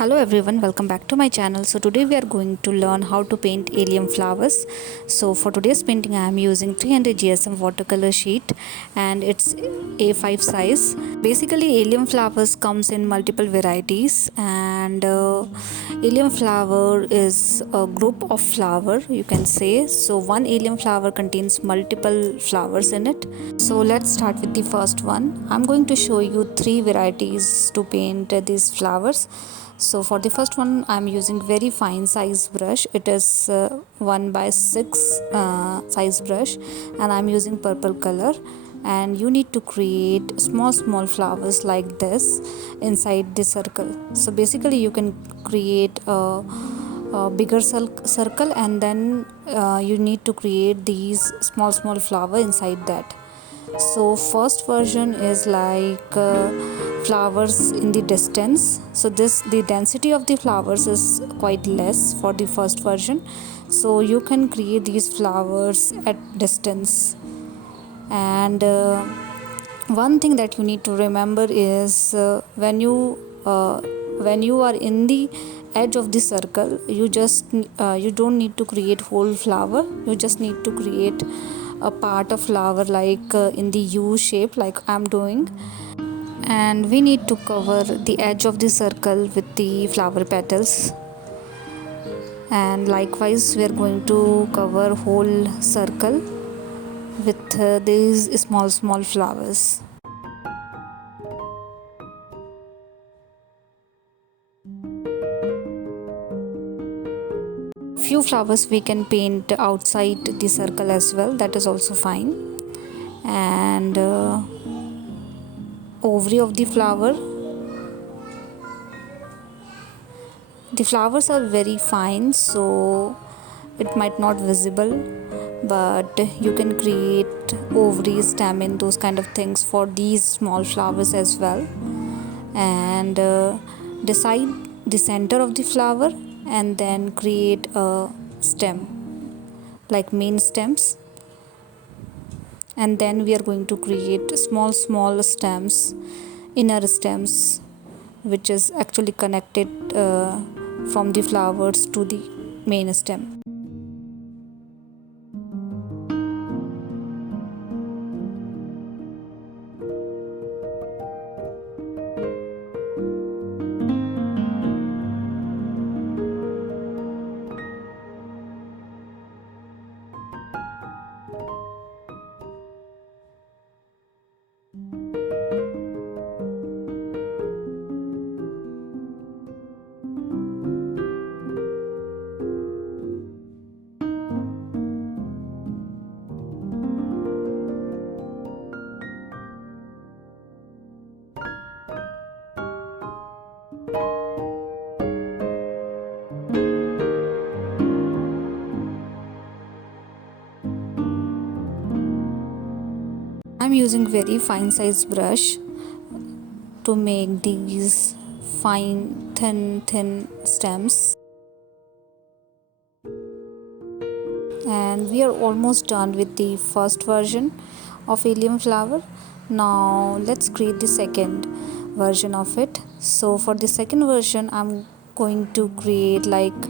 Hello everyone, welcome back to my channel. So today we are going to learn how to paint allium flowers. So for today's painting I am using 300 GSM watercolor sheet and it's A5 size. Basically allium flowers comes in multiple varieties and allium flower is a group of flower, you can say. So one allium flower contains multiple flowers in it. So let's start with the first one. I'm going to show you three varieties to paint these flowers. So for the first one I'm using very fine size brush. It is 1 by 6 size brush and I'm using purple color, and you need to create small flowers like this inside the circle. So basically you can create a bigger circle, and then you need to create these small flower inside that. So first version is like flowers in the distance. So the density of the flowers is quite less for the first version, so you can create these flowers at distance. And one thing that you need to remember is when you are in the edge of the circle, you don't need to create whole flower. You just need to create a part of flower like in the U shape like I'm doing, and we need to cover the edge of the circle with the flower petals, and likewise we are going to cover whole circle with these small flowers. Few flowers we can paint outside the circle as well, that is also fine. And ovary of the flowers are very fine, so it might not visible, but you can create ovary, stamen, those kind of things for these small flowers as well. And decide the center of the flower and then create a stem like main stems, and then we are going to create small stems, inner stems, which is actually connected from the flowers to the main stem. I'm using very fine size brush to make these fine thin stems, and we are almost done with the first version of allium flower. Now let's create the second version of it. So for the second version I'm going to create like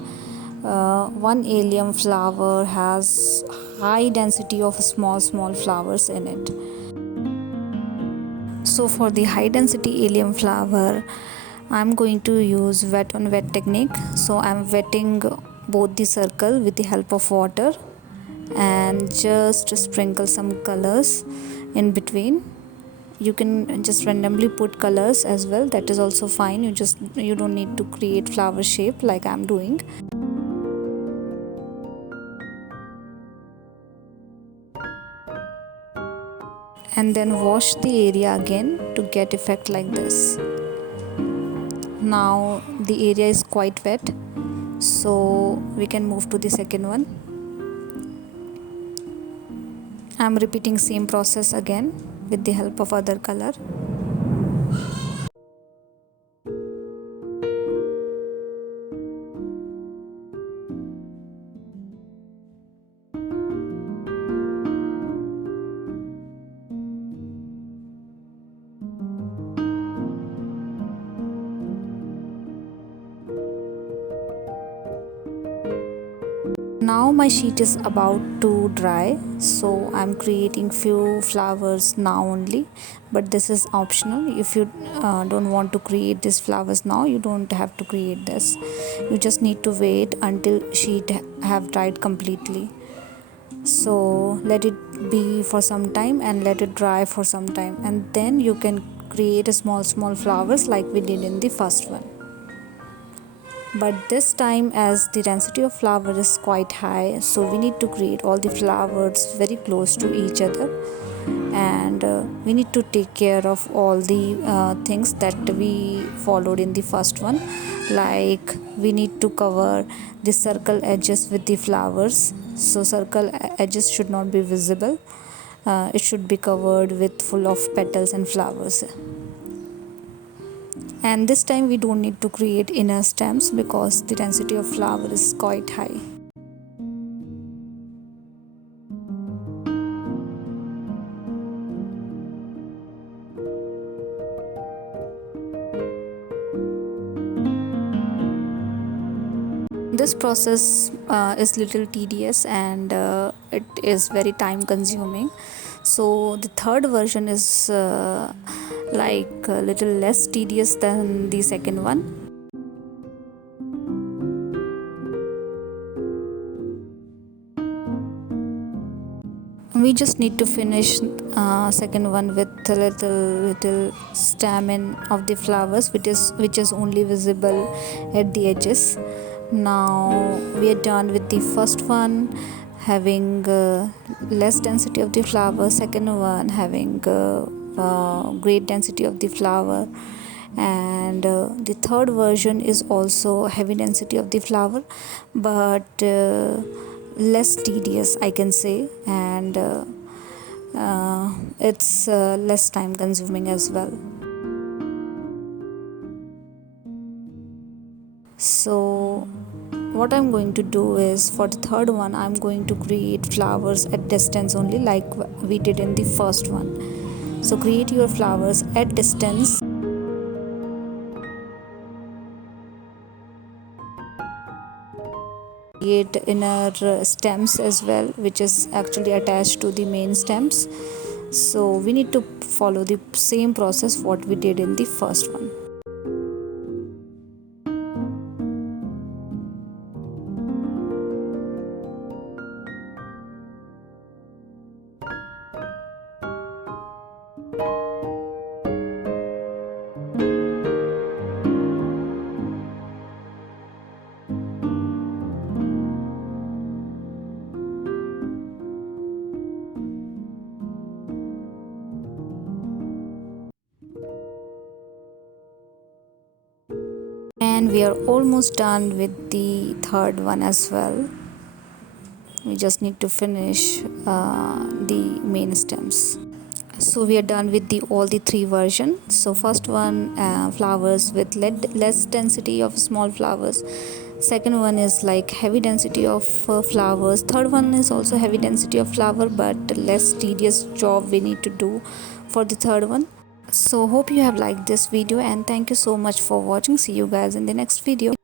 one allium flower has high density of small flowers in it. So for the high density allium flower I'm going to use wet on wet technique. So I'm wetting both the circle with the help of water and just sprinkle some colors in between. You can just randomly put colors as well, that is also fine. You don't need to create flower shape like I'm doing. And then wash the area again to get effect like this. Now the area is quite wet, so we can move to the second one. I'm repeating same process again with the help of other color. Now my sheet is about to dry, so I'm creating few flowers now only, but this is optional. If you don't want to create these flowers now, you don't have to create this. You just need to wait until sheet have dried completely. So let it be for some time and let it dry for some time, and then you can create a small flowers like we did in the first one. But this time, as the density of flower is quite high, so we need to create all the flowers very close to each other, and we need to take care of all the things that we followed in the first one, like we need to cover the circle edges with the flowers. So circle edges should not be visible. It should be covered with full of petals and flowers. And this time we don't need to create inner stems because the density of flower is quite high. This process is little tedious, and it is very time consuming. So the third version is like a little less tedious than the second one. We just need to finish second one with a little stamen of the flowers, which is only visible at the edges. Now we are done with the first one, having less density of the flower, second one having great density of the flower, and the third version is also heavy density of the flower, but less tedious, I can say, and it's less time consuming as well. So what I'm going to do is, for the third one, I'm going to create flowers at distance only, like we did in the first one. So create your flowers at distance. Create inner stems as well, which is actually attached to the main stems. So we need to follow the same process what we did in the first one. And we are almost done with the third one as well. We just need to finish the main stems. So we are done with all the three versions. So first one, flowers with less density of small flowers. Second one is like heavy density of flowers. Third one is also heavy density of flower, but less tedious job we need to do for the third one. So hope you have liked this video, and thank you so much for watching. See you guys in the next video.